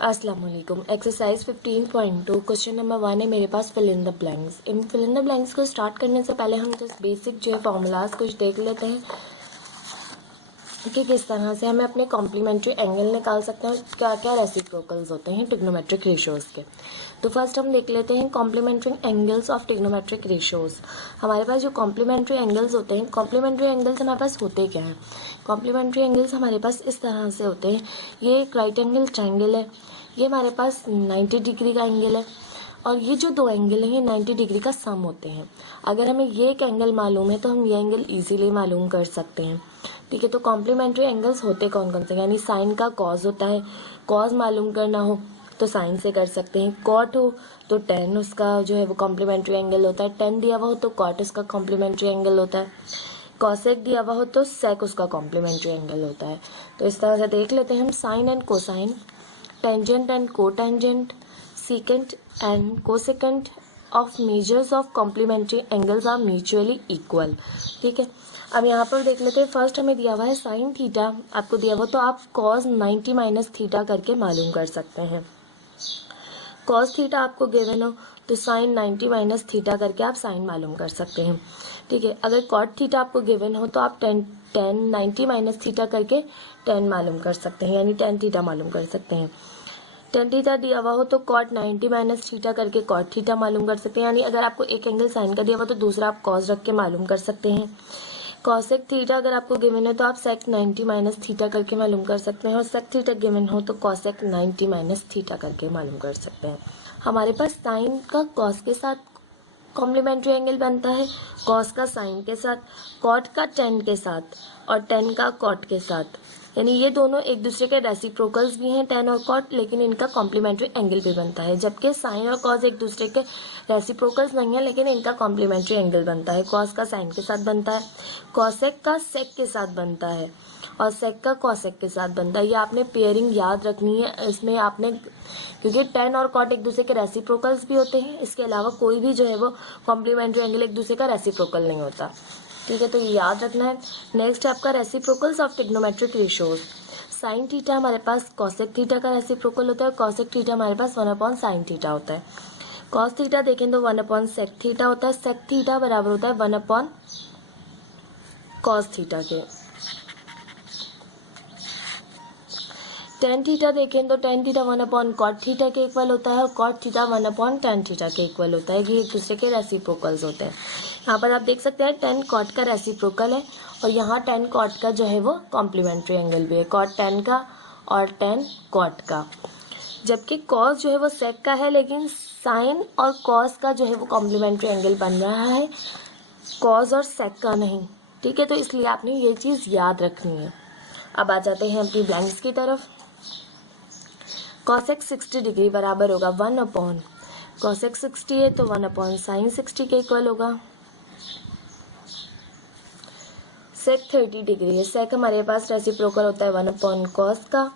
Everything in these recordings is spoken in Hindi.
अस्सलाम वालेकुम। एक्सरसाइज 15.2 क्वेश्चन नंबर 1 है मेरे पास, फिल इन द ब्लैंक्स। इन फिल इन द ब्लैंक्स को स्टार्ट करने से पहले हम जस्ट बेसिक जो है फॉर्मूलाज कुछ देख लेते हैं कि किस तरह से हमें अपने कॉम्प्लीमेंट्री एंगल निकाल सकते हैं और क्या क्या रेसिप्रोकल्स होते हैं ट्रिग्नोमेट्रिक रेशियोज़ के। तो फर्स्ट हम देख लेते हैं complementary angles of trigonometric ratios. हमारे पास जो कॉम्प्लीमेंट्री एंगल्स होते हैं, कॉम्प्लीमेंट्री एंगल्स हमारे पास होते क्या हैं? कॉम्प्लीमेंट्री एंगल्स हमारे पास इस तरह से होते हैं। ये एक राइट एंगल ट्राइंगल है, ये हमारे पास 90 डिग्री का एंगल है और ये जो दो एंगल हैं ये 90 डिग्री का सम होते हैं। अगर हमें ये एक एंगल मालूम है तो हम ये एंगल इजीली मालूम कर सकते हैं। ठीक है, तो कॉम्प्लीमेंट्री एंगल्स होते कौन कौन से, यानी साइन का कॉज होता है, कॉज मालूम करना हो तो साइन से कर सकते हैं, कॉट हो तो टेन उसका जो है वो कॉम्प्लीमेंट्री एंगल होता है, टेन दिया हुआ हो तो कॉट उसका कॉम्प्लीमेंट्री एंगल होता है, कॉसेक दिया हुआ हो तो सेक उसका कॉम्प्लीमेंट्री एंगल होता है। तो इस तरह से देख लेते हैं हम sine and cosine, tangent and cotangent, secant and cosecant of measures of complementary angles are mutually equal। ठीक है, अब यहाँ पर देख लेते हैं। फर्स्ट हमें दिया हुआ है साइन थीटा, आपको दिया हुआ तो आप cos 90 माइनस थीटा करके मालूम कर सकते हैं। cos थीटा आपको गिवन हो तो साइन 90 माइनस थीटा करके आप साइन मालूम कर सकते हैं। ठीक है, अगर cot थीटा आपको गिवन हो तो आप टेन 90 माइनस थीटा करके टेन मालूम कर सकते हैं, यानी टेन थीटा मालूम कर सकते हैं। टेन थीटा दिया हुआ हो तो कॉट 90 माइनस थीटा करके कॉट थीटा मालूम कर सकते हैं, यानी अगर आपको एक एंगल साइन का दिया हुआ तो दूसरा आप कॉस रख के मालूम कर सकते हैं। कॉसेक थीटा अगर आपको गिवन है तो आप सेक 90 माइनस थीटा करके मालूम कर सकते हैं, और सेक थीटा गिवन हो तो कॉसेक 90 माइनस थीटा करके मालूम कर सकते हैं। हमारे पास साइन का कॉस के साथ कॉम्प्लीमेंट्री एंगल बनता है, कॉस का साइन के साथ, कॉट का टेन के साथ और टेन का कॉट के साथ, यानी ये दोनों एक दूसरे के रेसिप्रोकल्स भी हैं टेन और कॉट, लेकिन इनका कॉम्प्लीमेंट्री एंगल भी बनता है। जबकि साइन और कॉस एक दूसरे के रेसिप्रोकल्स नहीं है, लेकिन इनका कॉम्प्लीमेंट्री एंगल बनता है। कॉस का साइन के साथ बनता है, कॉसेक का सेक के साथ बनता है और सेक का कॉसेक के साथ बनता है। ये आपने पेयरिंग याद रखनी है इसमें आपने, क्योंकि टेन और कॉट एक दूसरे के रेसिप्रोकल्स भी होते हैं, इसके अलावा कोई भी जो है वो कॉम्प्लीमेंट्री एंगल एक दूसरे का रेसिप्रोकल नहीं होता। ठीक है, तो ये याद रखना है। नेक्स्ट है आपका reciprocals of trigonometric ratios. Sine theta हमारे पास कॉसेक थीटा का रेसिप्रोकल होता है, कॉसेक थीटा हमारे पास 1/sin थीटा होता है। कॉस थीटा देखें तो 1/sec थीटा होता है, सेक थीटा बराबर होता है 1/cos थीटा के। टेन थीटा देखें तो टेन थीटा 1/cot थीटा के इक्वल होता है और cot थीटा 1/tan थीटा के इक्वल होता है। ये एक दूसरे के रेसिप्रोकल्स होते हैं। यहाँ पर आप देख सकते हैं टेन cot का रेसिप्रोकल है और यहाँ टेन cot का जो है वो कॉम्प्लीमेंट्री एंगल भी है, cot टेन का और टेन cot का। जबकि cos जो है वो sec का है, लेकिन साइन और cos का जो है वो कॉम्प्लीमेंट्री एंगल बन रहा है, cos और sec का नहीं। ठीक है, तो इसलिए आपने ये चीज़ याद रखनी है। अब आ जाते हैं अपनी ब्लैंक्स की तरफ। कॉसेक 60 डिग्री बराबर होगा 1/, कॉसेक 60 है तो 1/sin 60 के इक्वल होगा। सेक 30 डिग्री है, सेक हमारे पास रेसिप्रोकल होता है 1/cos का,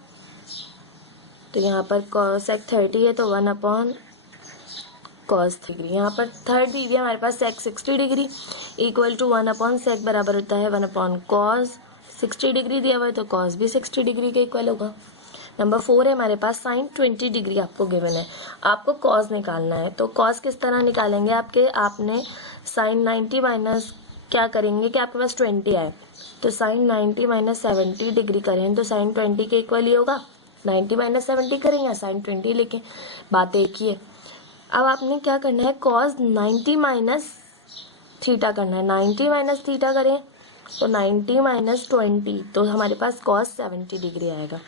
तो यहाँ पर सेक 30 है तो 1/cos डिग्री। यहाँ पर थर्ड डिग्री हमारे पास सेक 60 डिग्री इक्वल टू 1/sec बराबर होता है 1/cos। 60 डिग्री दिया हुआ है तो cos भी 60 डिग्री के इक्वल होगा। नंबर 4 है हमारे पास साइन 20 डिग्री आपको गिवन है, आपको कॉस निकालना है। तो कॉस किस तरह निकालेंगे, आपने साइन 90 माइनस क्या करेंगे कि आपके पास 20 आए तो साइन 90 माइनस 70 डिग्री करें तो साइन 20 के इक्वल ही होगा। 90 माइनस 70 करें या साइन 20 लिखें, बात एक ही है। अब आपने क्या करना है, कॉस 90 माइनस थीटा करना है। 90 माइनस थीटा करें तो 90 माइनस 20 तो हमारे पास कॉस 70 डिग्री आएगा।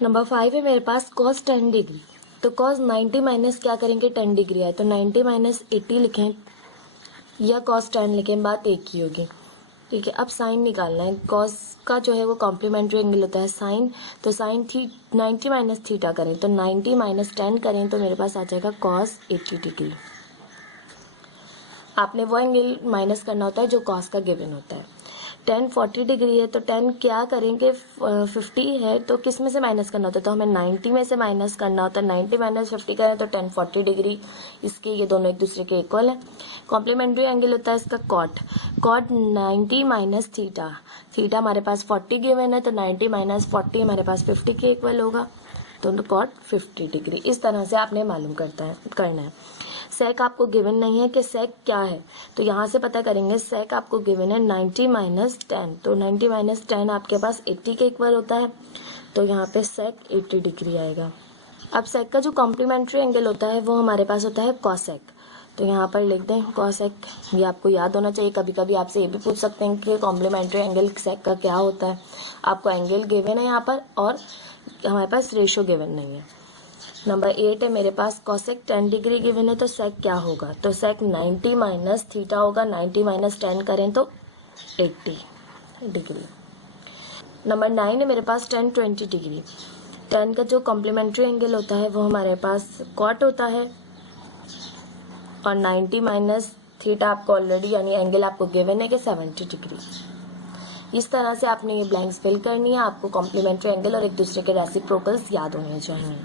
नंबर 5 है मेरे पास cos 10 डिग्री, तो cos 90 माइनस क्या करेंगे 10 डिग्री आए तो 90 माइनस 80 लिखें या cos 10 लिखें, बात एक ही होगी। ठीक है, अब साइन निकालना है। cos का जो है वो कॉम्प्लीमेंट्री एंगल होता है साइन, तो साइन 90 माइनस थीटा करें तो 90 माइनस 10 करें तो मेरे पास आ जाएगा cos 80 डिग्री। आपने वो एंगल माइनस करना होता है जो cos का गिवन होता है। 10 40 डिग्री है तो 10 क्या करेंगे, 50 है तो किस में से माइनस करना होता है, तो हमें 90 में से माइनस करना होता है। 90 माइनस 50 करें तो 10 40 डिग्री, इसके ये दोनों एक दूसरे के इक्वल है। कॉम्प्लीमेंट्री एंगल होता है इसका cot, cot 90 minus theta, theta हमारे पास 40 गिवन है तो 90 माइनस 40 हमारे पास 50 के इक्वल होगा, तो कॉट 50 डिग्री। इस तरह से आपने मालूम करना है। सेक आपको गिवन नहीं है कि सेक क्या है, तो यहाँ से पता करेंगे। सेक आपको गिवन है 90 माइनस 10, तो 90 माइनस 10 आपके पास 80 के इक्वल होता है, तो यहाँ पे सेक 80 डिग्री आएगा। अब सेक का जो कॉम्प्लीमेंट्री एंगल होता है वो हमारे पास होता है कॉसेक, तो यहाँ पर लिख दें कॉसेक, ये आपको याद होना चाहिए। कभी कभी आपसे ये भी पूछ सकते हैं कि कॉम्प्लीमेंट्री एंगल सेक का क्या होता है। आपको एंगल गिवन है यहाँ पर और हमारे पास रेशो गिवन नहीं है। नंबर 8 है मेरे पास, कॉसेक 10 डिग्री गिवन है तो सेक क्या होगा, तो सेक 90 माइनस थीटा होगा, 90 माइनस 10 करें तो 80 डिग्री। नंबर 9 है मेरे पास 10 20 डिग्री, 10 का जो कॉम्प्लीमेंट्री एंगल होता है वो हमारे पास कॉट होता है, और 90 माइनस थीटा आपको ऑलरेडी यानी एंगल आपको गिवन है कि 70 डिग्री। इस तरह से आपने ये ब्लैंक्स फिल करनी है। आपको कॉम्प्लीमेंट्री एंगल और एक दूसरे के रेसिप्रोकल्स याद होने चाहिए।